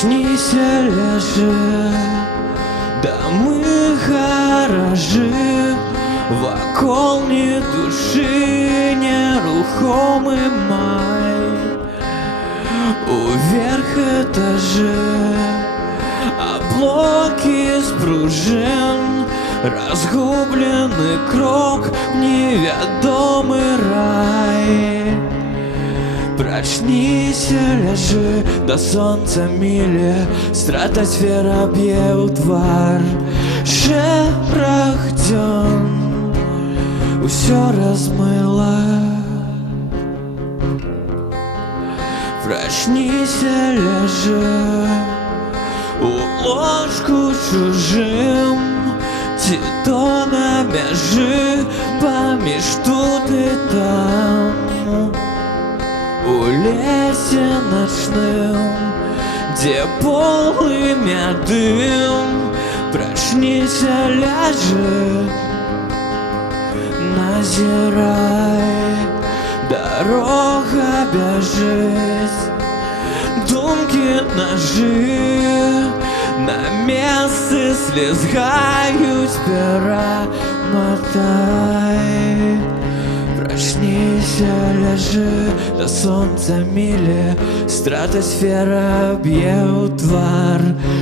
Проснися, лежи, да мы гаражи, вокол ні души, нерухомый май. Уверх этажи, облоки из пружин, разгубленный крок в неведомый рай. Проснись, лежи, до солнца мили, стратосфера б'є твар. Шерохтен, усё размыло. Проснись, лежи, ложку чужим титона межи, помеж тут и там. У лесе ночным, где полымя дым, проснись, ляжи, назирай, дорога бежит, думки ножи на месте слезгают с пера, мотай. Проснись, лежи, до солнца мили, стратосфера б'є твар.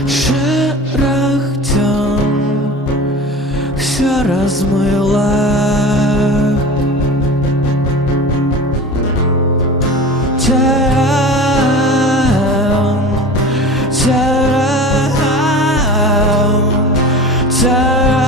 Шерохтен, все размыло. Time